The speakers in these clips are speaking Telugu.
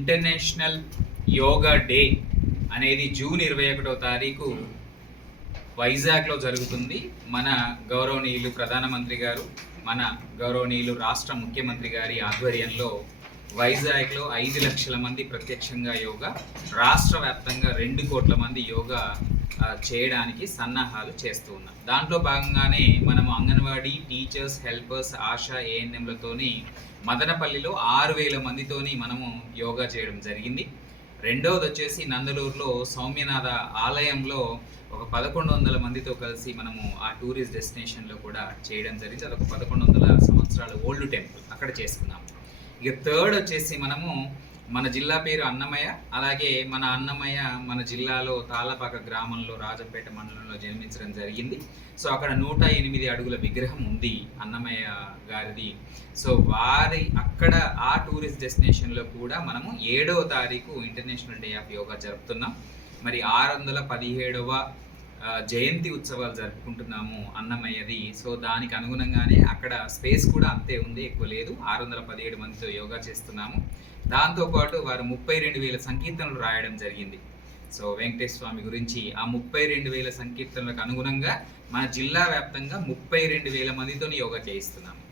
ఇంటర్నేషనల్ యోగా డే అనేది జూన్ 21వ తారీఖు వైజాగ్లో జరుగుతుంది. మన గౌరవనీయులు ప్రధానమంత్రి గారు, మన గౌరవనీయులు రాష్ట్ర ముఖ్యమంత్రి గారి ఆధ్వర్యంలో వైజాగ్లో 5 లక్షల మంది ప్రత్యక్షంగా యోగా, రాష్ట్ర వ్యాప్తంగా 2 కోట్ల మంది యోగా చేయడానికి సన్నాహాలు చేస్తూ ఉన్నాం. దాంట్లో భాగంగానే మనము అంగన్వాడీ టీచర్స్, హెల్పర్స్, ఆశా, ఏఎన్ఎంలతోని మదనపల్లిలో 6,000 మందితోని మనము యోగా చేయడం జరిగింది. రెండవది వచ్చేసి నందలూరులో సౌమ్యనాథ ఆలయంలో ఒక 1100 మందితో కలిసి మనము ఆ టూరిస్ట్ డెస్టినేషన్లో కూడా చేయడం జరిగింది. అదొక 1100 సంవత్సరాల ఓల్డ్ టెంపుల్, అక్కడ చేసుకున్నాము. ఇక థర్డ్ వచ్చేసి మనము మన జిల్లా పేరు అన్నమయ్య, అలాగే మన అన్నమయ్య మన జిల్లాలో తాళ్ళపాక గ్రామంలో రాజంపేట మండలంలో జన్మించడం జరిగింది. సో అక్కడ 108 అడుగుల విగ్రహం ఉంది అన్నమయ్య గారిది. సో వారి అక్కడ ఆ టూరిస్ట్ డెస్టినేషన్లో కూడా మనము 7వ తారీఖు ఇంటర్నేషనల్ డే ఆఫ్ యోగా జరుపుతున్నాం. మరి 617వ జయంతి ఉత్సవాలు జరుపుకుంటున్నాము అన్నమయ్యది. సో దానికి అనుగుణంగానే అక్కడ స్పేస్ కూడా అంతే ఉంది, ఎక్కువ లేదు. 617 మందితో యోగా చేస్తున్నాము. దాంతోపాటు వారు 32,000 సంకీర్తనలు రాయడం జరిగింది. సో వెంకటేశ్వర స్వామి గురించి ఆ 32,000 సంకీర్తనలకు అనుగుణంగా మన జిల్లా వ్యాప్తంగా 32,000 మందితో యోగా చేయిస్తున్నాము.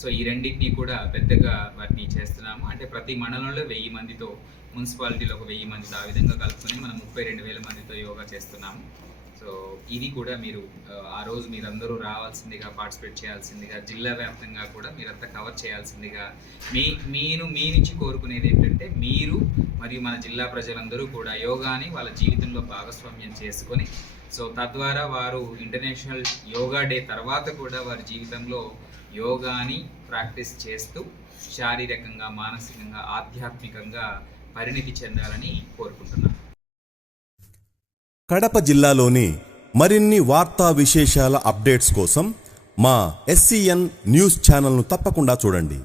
సో ఈ రెండింటినీ కూడా పెద్దగా వాటిని చేస్తున్నాము. అంటే ప్రతి మండలంలో 1000 మందితో, మున్సిపాలిటీలో ఒక 1000 మందితో, ఆ విధంగా కలుపుకొని మనం 32,000 మందితో యోగా చేస్తున్నాము. సో ఇది కూడా మీరు ఆ రోజు మీరందరూ రావాల్సిందిగా, పార్టిసిపేట్ చేయాల్సిందిగా, జిల్లా వ్యాప్తంగా కూడా మీరంతా కవర్ చేయాల్సిందిగా మీ నుంచి కోరుకునేది ఏంటంటే, మీరు మరియు మన జిల్లా ప్రజలందరూ కూడా యోగాని వాళ్ళ జీవితంలో భాగస్వామ్యం చేసుకొని, సో తద్వారా వారు ఇంటర్నేషనల్ యోగా డే తర్వాత కూడా వారి జీవితంలో యోగాని ప్రాక్టీస్ చేస్తూ శారీరకంగా, మానసికంగా, ఆధ్యాత్మికంగా పరిణితి చెందాలని కోరుకుంటున్నాను. కడప జిల్లాలోని మరిన్ని వార్తా విశేషాల అప్డేట్స్ కోసం మా SCN న్యూస్ ఛానల్ను తప్పకుండా చూడండి.